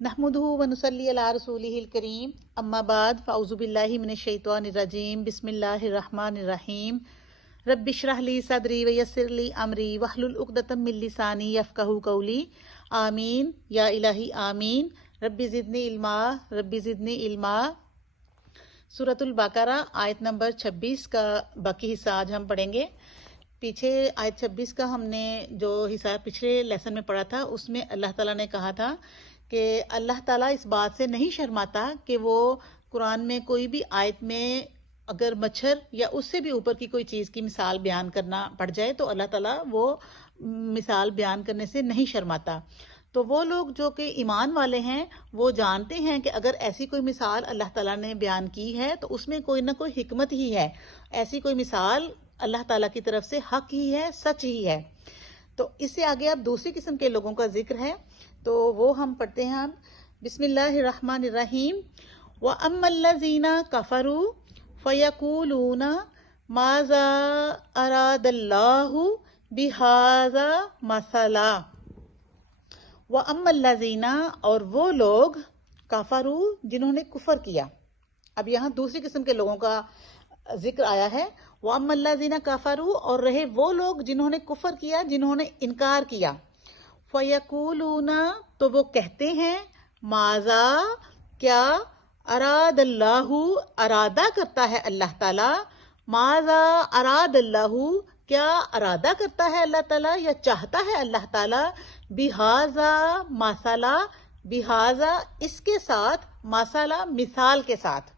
नहमुदुहु व नुसल्ली अला रसूलिहिल करीम अम्मा बाद फ़अऊज़ु बिल्लाहि मिनश शैतानिर रजीम बिस्मिल्लाहिर रहमानिर रहीम रब्बि इश्रह ली सदरी व यस्सिर ली अमरी वहलुल उक़दतम मिन लिसानी यफ़क़हू क़ौली आमीन या इलाही आमीन। रब्बि ज़िदनी इल्मा। सूरतुल बकरा आयत नंबर 26 का बाकी हिस्सा आज हम पढ़ेंगे। पीछे आयत 26 का हमने जो हिस्सा पिछले लेसन में पढ़ा था उसमें अल्लाह ताला ने कहा था कि अल्लाह ताला इस बात से नहीं शर्माता कि वो कुरान में कोई भी आयत में अगर मच्छर या उससे भी ऊपर की कोई चीज़ की मिसाल बयान करना पड़ जाए तो अल्लाह ताला वो मिसाल बयान करने से नहीं शर्माता। तो वो लोग जो कि ईमान वाले हैं वो जानते हैं कि अगर ऐसी कोई मिसाल अल्लाह ताला ने बयान की है तो उसमें कोई ना कोई हिकमत ही है। ऐसी कोई मिसाल अल्लाह ताला की तरफ से हक ही है, सच ही है। तो इससे आगे अब दूसरी किस्म के लोगों का जिक्र है, तो वो हम पढ़ते हैं। हम बिस्मिल्लाहिर्रहमानिर्रहीम व अम्मल्लज़ीना कफ़रू फ़यक़ूलूना माज़ा अरादल्लाहु बिहाज़ा मसला व अम्मल्लज़ीना, और वो लोग कफ़रू जिन्होंने कुफर किया। अब यहाँ दूसरी किस्म के लोगों का जिक्र आया है। वो अम्मल्लज़ीना कफ़रू, और रहे वो लोग जिन्होंने कुफर किया, जिन्होंने इनकार किया। फ़यक़ूलूना, तो वो कहते हैं, माज़ा, क्या, अरादल्लाहु, अरादा करता है अल्लाह ताला, माज़ा अरादल्लाहु, क्या अरादा करता है अल्लाह ताला या चाहता है अल्लाह ताला, बिहाज़ा मसला, बिहाज़ा इसके साथ, मसला मिसाल के साथ,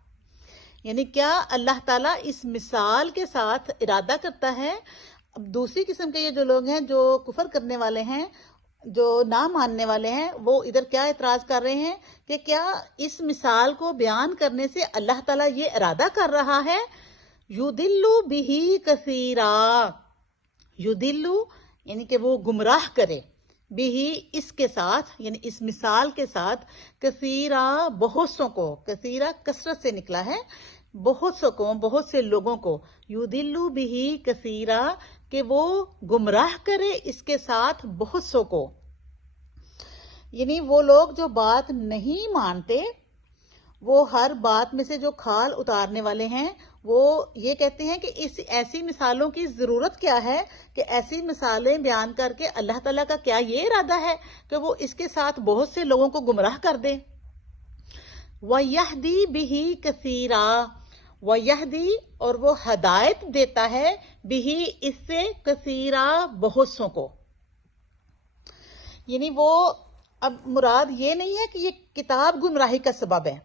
यानी क्या अल्लाह ताला इस मिसाल के साथ इरादा करता है। अब दूसरी किस्म के ये जो लोग हैं जो कुफर करने वाले हैं, जो ना मानने वाले हैं, वो इधर क्या इतराज कर रहे हैं कि क्या इस मिसाल को बयान करने से अल्लाह ताला ये इरादा कर रहा है, युदिल्लु बिही कसीरा, युदिल्लु यानी कि वो गुमराह करे, बिही इसके साथ, यानी इस मिसाल के साथ, कसीरा बहुत सौ को, कसीरा कसरत से निकला है, बहुत सौ को, बहुत से लोगों को, युदिल्लु बिही कसीरा कि वो गुमराह करे इसके साथ बहुत सौ को। यानी वो लोग जो बात नहीं मानते, वो हर बात में से जो खाल उतारने वाले हैं, वो ये कहते हैं कि इस ऐसी मिसालों की जरूरत क्या है, कि ऐसी मिसालें बयान करके अल्लाह ताला का क्या ये इरादा है कि वो इसके साथ बहुत से लोगों को गुमराह कर दे। वयहदी बिही कसीरा, वयहदी, और वो हदायत देता है, बिही इससे, कसीरा बहुत सौ को। यानी वो, अब मुराद ये नहीं है कि ये किताब गुमराही का सबब है,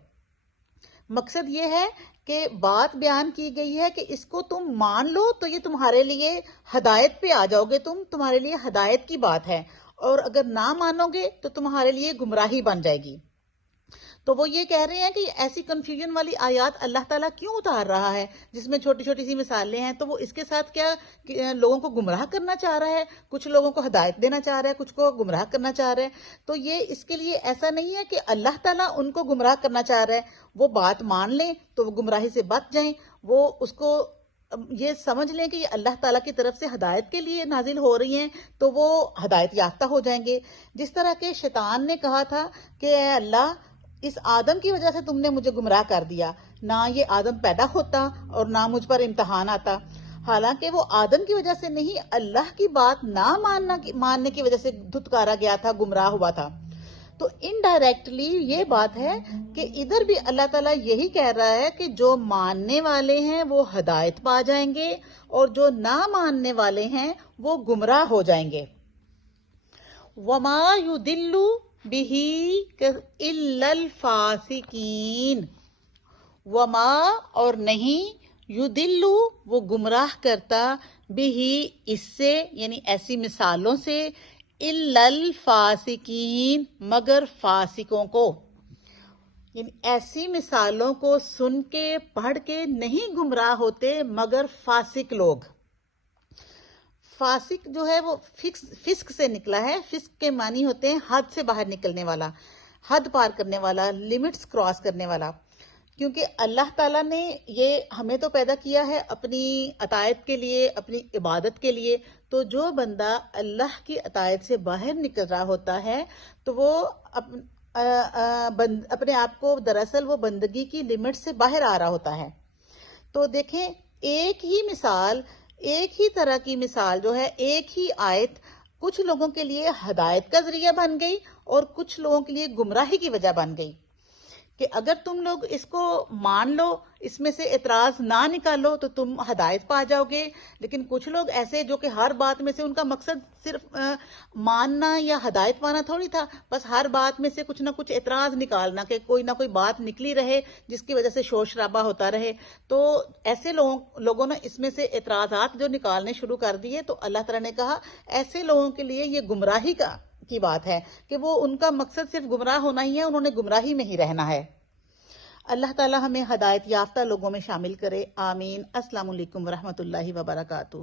मकसद ये है कि बात बयान की गई है कि इसको तुम मान लो तो ये तुम्हारे लिए हदायत पे आ जाओगे, तुम्हारे लिए हदायत की बात है, और अगर ना मानोगे तो तुम्हारे लिए गुमराही बन जाएगी। तो वो ये कह रहे हैं कि ऐसी कंफ्यूजन वाली आयत अल्लाह ताला क्यों उतार रहा है जिसमें छोटी छोटी सी मिसालें हैं, तो वो इसके साथ क्या लोगों को गुमराह करना चाह रहा है, कुछ लोगों को हदायत देना चाह रहा है, कुछ को गुमराह करना चाह रहा है। तो ये इसके लिए ऐसा नहीं है कि अल्लाह ताला उनको गुमराह करना चाह रहा है, वो बात मान लें तो वो गुमराही से बच जाएं, वो उसको ये समझ लें कि ये अल्लाह ताला की तरफ से हदायत के लिए नाजिल हो रही हैं, तो वो हदायत याफ्ता हो जाएंगे। जिस तरह के शैतान ने कहा था कि अल्लाह, इस आदम की वजह से तुमने मुझे गुमराह कर दिया, ना ये आदम पैदा होता और ना मुझ पर इम्तहान आता। हालांकि वो आदम की वजह से नहीं, अल्लाह की बात ना मानने की वजह से धुतकारा गया था, गुमराह हुआ था। तो इनडायरेक्टली ये बात है कि इधर भी अल्लाह ताला यही कह रहा है कि जो मानने वाले हैं वो हदायत पा जाएंगे, और जो ना मानने वाले हैं वो गुमराह हो जाएंगे। वमा युदिल्लु बिही इल्लल फासिकीन, वमा, और नहीं, युदिल्लु वो गुमराह करता, बिही इससे, यानी ऐसी मिसालों से, इल्लल फासिकीन मगर फासिकों को, यानी ऐसी मिसालों को सुन के पढ़ के नहीं गुमराह होते मगर फासिक लोग। फासिक जो है वो फिस्क से निकला है। फिस्क के मानी होते हैं हद से बाहर निकलने वाला, हद पार करने वाला, लिमिट्स क्रॉस करने वाला। क्योंकि अल्लाह ताला ने ये हमें तो पैदा किया है अपनी अतायत के लिए, अपनी इबादत के लिए, तो जो बंदा अल्लाह की अतायत से बाहर निकल रहा होता है तो वो اپنے آپ کو دراصل وہ بندگی کی لمٹ سے باہر آ رہا ہوتا ہے۔ تو دیکھیں، ایک ہی مثال، ایک ہی طرح کی مثال جو ہے، ایک ہی آیت کچھ لوگوں کے لیے ہدایت کا ذریعہ بن گئی اور کچھ لوگوں کے لیے گمراہی کی وجہ بن گئی، کہ اگر تم لوگ اس کو مان لو، اس میں سے اعتراض نہ نکالو تو تم ہدایت پا جاؤ گے۔ لیکن کچھ لوگ ایسے جو کہ ہر بات میں سے ان کا مقصد صرف ماننا یا ہدایت پانا تھوڑی تھا، بس ہر بات میں سے کچھ نہ کچھ اعتراض نکالنا، کہ کوئی نہ کوئی بات نکلی رہے جس کی وجہ سے شور شرابہ ہوتا رہے۔ تو ایسے لوگوں نے اس میں سے اعتراضات جو نکالنے شروع کر دیے، تو اللہ تعالیٰ نے کہا ایسے لوگوں کے لیے یہ گمراہی کی بات ہے، کہ وہ ان کا مقصد صرف گمراہ ہونا ہی ہے، انہوں نے گمراہی میں ہی رہنا ہے۔ اللہ تعالیٰ ہمیں ہدایت یافتہ لوگوں میں شامل کرے، آمین۔ السلام علیکم ورحمۃ اللہ وبرکاتہ۔